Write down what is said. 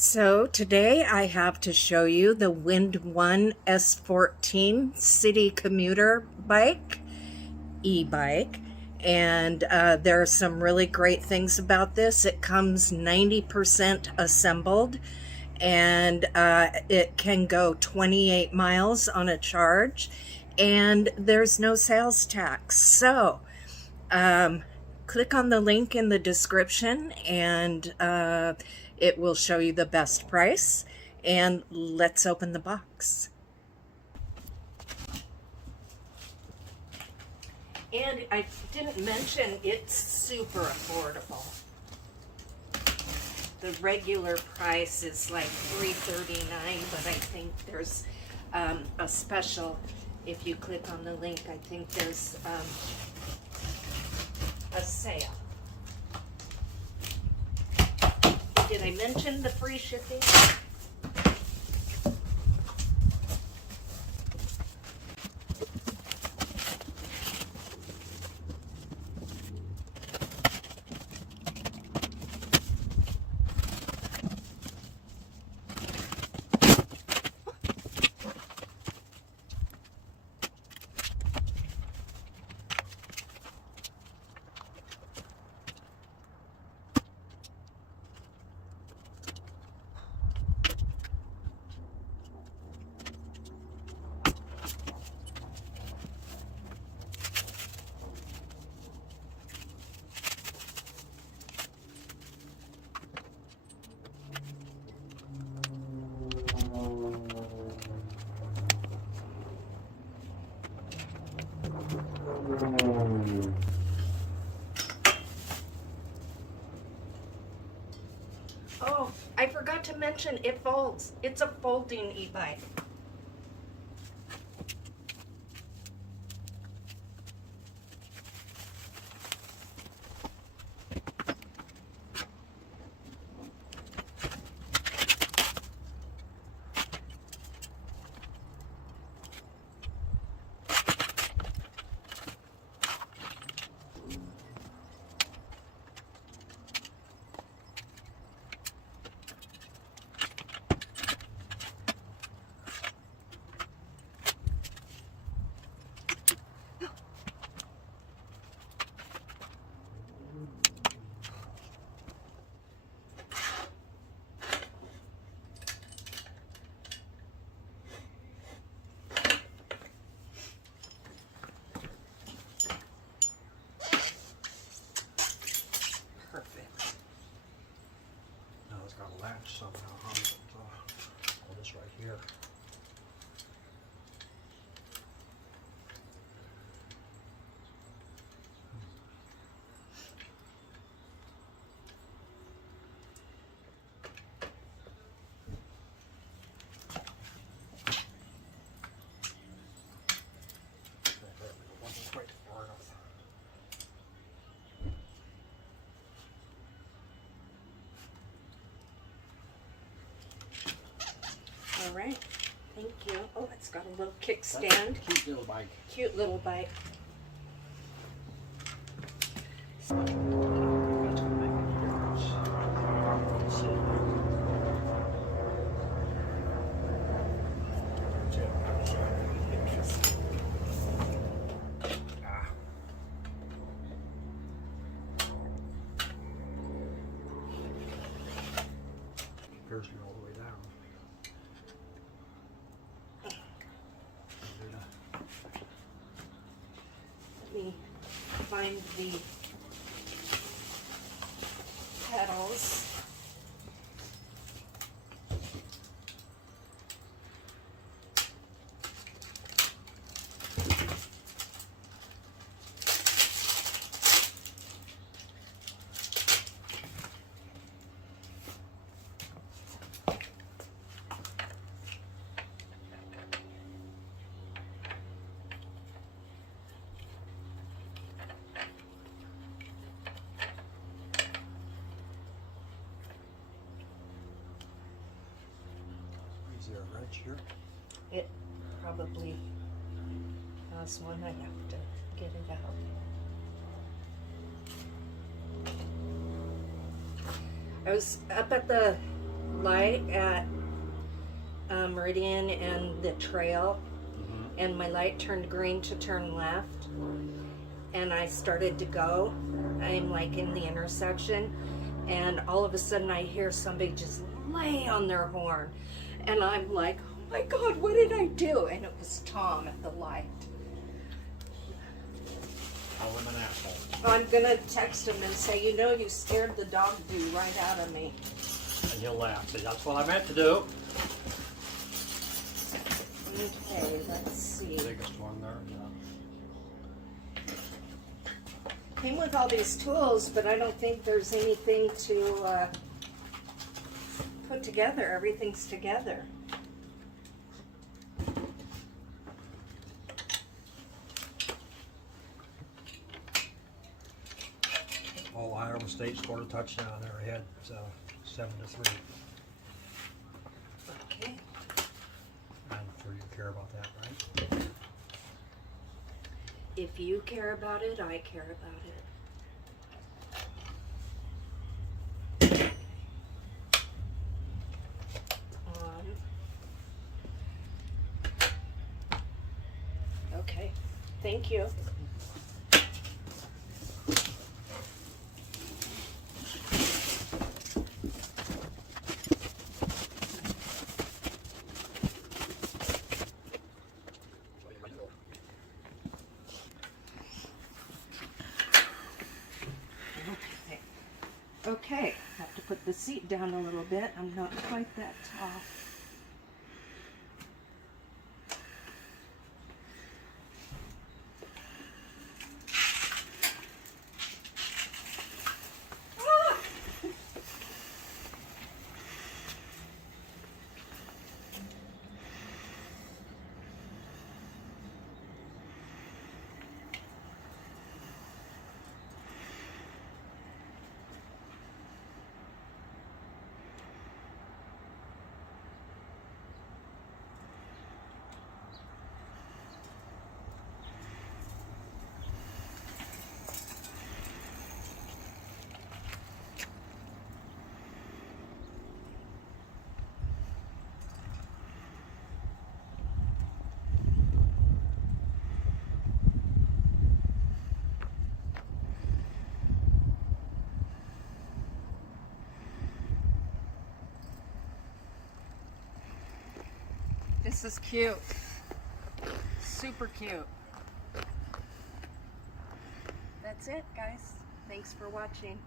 So today I have to show you the Windone S14 city commuter bike, e-bike, and there are some really great things about this. It comes 90% assembled, and it can go 28 miles on a charge, and there's no sales tax. So click on the link in the description and it will show you the best price. And let's open the box. And I didn't mention it's super affordable. The regular price is like $3.39, but I think there's a special. If you click on the link, I think there's a sale. Did I mention the free shipping? Oh, I forgot to mention it folds. It's a folding e-bike. Got a latch somehow, huh? This right here. Wasn't quite far enough. All right, thank you. Oh, it's got a little kickstand. Cute little bike. Cute little bike. Appears to go all the way down. Let me find the pedals. Is there a wrench here? It probably has one. I have to get it out. I was up at the light at Meridian and the trail, and my light turned green to turn left, and I started to go. I'm like in the intersection, and all of a sudden I hear somebody just lay on their horn, and I'm like, oh my God, what did I do? And it was Tom at the light. Call him an asshole. I'm gonna text him and say, you know, you scared the dog do right out of me. And he'll laugh. Say, that's what I meant to do. Okay, let's see. Biggest one there, yeah. Came with all these tools, but I don't think there's anything to put together. Everything's together. Ohio State scored a touchdown there ahead, so 7-3. Okay. I'm sure you care about that, right? If you care about it, I care about it. Okay, thank you. Okay, have to put the seat down a little bit. I'm not quite that tall. This is cute. Super cute. That's it, guys. Thanks for watching.